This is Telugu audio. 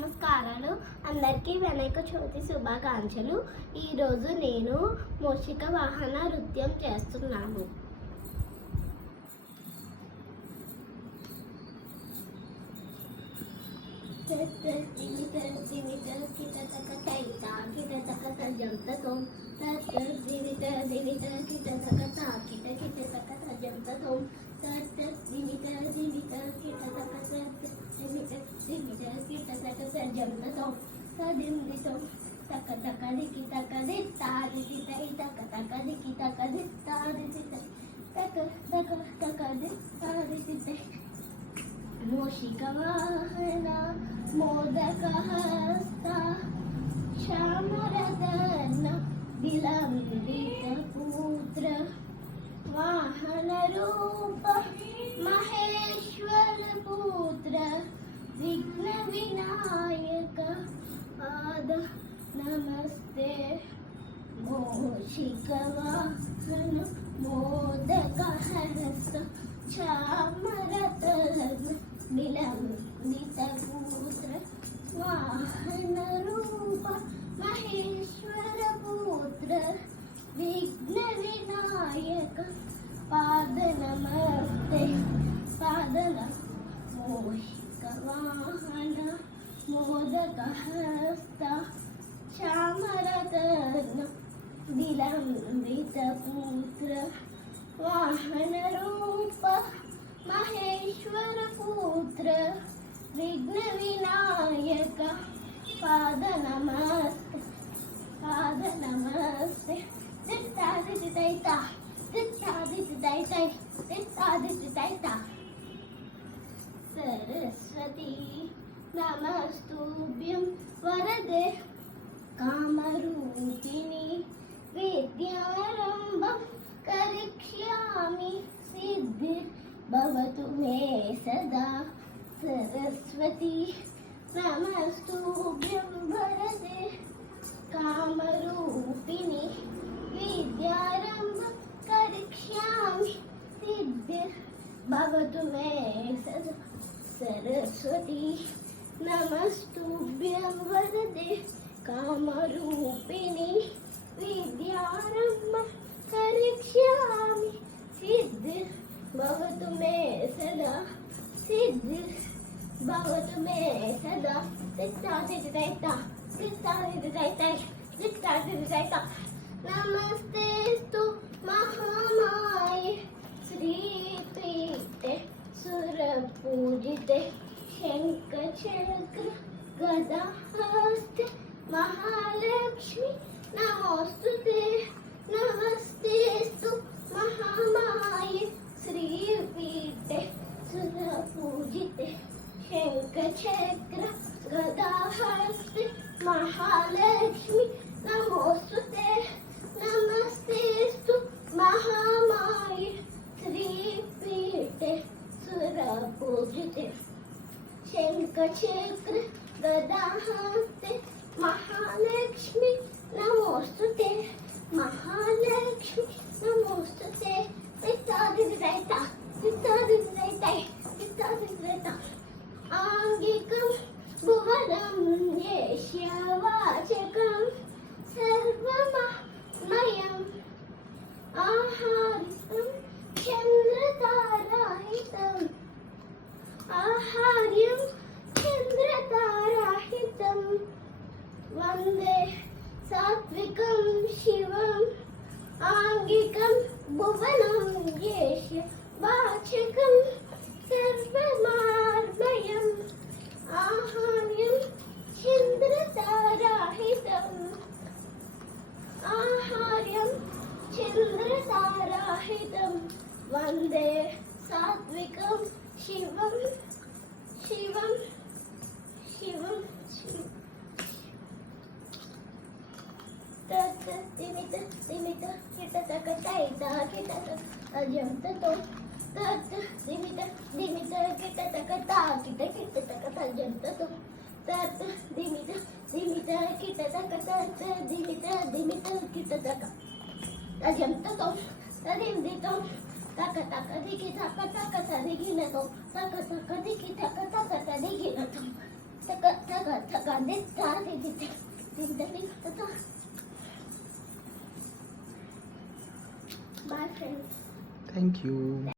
నమస్కారాలు. అందరికీ వినాయక చవితి శుభాకాంక్షలు. ఈరోజు నేను మూషిక వాహన నృత్యం చేస్తున్నాను. మూషిక వాహన మోదక హస్త శ్యామరతన విలంబిత పుత్ర వాహన రూప మహేశ్వర పుత్ర విఘ్న వినాయక పాద నమస్తే. మూషిక వాహన మోదక హస్త శ్యామరతన విలంబిత పుత్ర వాహన రూప మహేశ్వర పుత్ర విఘ్న వినాయక పాద నమస్తే. మూషిక వాహన మోదక హస్త శ్యామరతన విలంబిత పుత్ర వాహన రూప మహేశ్వర పుత్ర విఘ్న వినాయక పాద నమస్తే. సరస్వతి నమస్తుభ్యం వరదే కామరూపిణి విద్యారంభం కరిష్యామి సిద్ధిర్భవతు మే సదా. సరస్వతి నమస్తుభ్యం వరదే కామరూపిణి విద్యారంభం కరిష్యామి సిద్ధిర్భవతు మే సదా. సరస్వతి నమస్తుభ్యం వరదే కామరూపిణి విద్యారంభం కరిష్యామి సిద్ధిర్భవతు మే సదా. సిద్ధిర్భవతు మే సదా. నమస్తేస్తు మహామాయే శ్రీపీఠే సురపూజితే శంఖచక్ర గదాహస్తే మహాలక్ష్మి నమోస్తుతే. నమస్తేస్తు మహామాయే శ్రీపీఠే సురపూజితే శంఖచక్ర గదాహస్తే మహాలక్ష్మి నమోస్తుతే. నమస్తేస్తు మహామాయే శ్రీపీఠే సురపూజితే శంఖచక్ర గదాహస్తే మహాలక్ష్మి నమోస్తుతే. మహాలక్ష్మి నమోస్తుతే. ఆంగికం భువనం ఏష్యవాచకం సర్వమయం ఆహారితం చంద్రతారాహితం. ఆహార్యం చంద్రతారాహితం వందే సాత్వికం శివం. ఆంగికం భువనం యేష్య వాచకం సర్వమార్మయం ఆహార్యం చంద్రతారాహితం. ఆహార్యం చంద్రతారాహితం వందే సాత్వికం శివం. శివం శివం శివం. తిమిత తిమిత కిటతక తైత కిటత అజంతతో తిమిత తిమిత కిటతక తా కిట కిటతక అజంతతో తిమిత తిమిత కిటతక తిమిత తిమిత కిటతక అజంతతో తదిందితో తక తక దికి తక తక తదిగినతో తక తక దికి తక తక తదిగినతో Bye, friends. Thank you.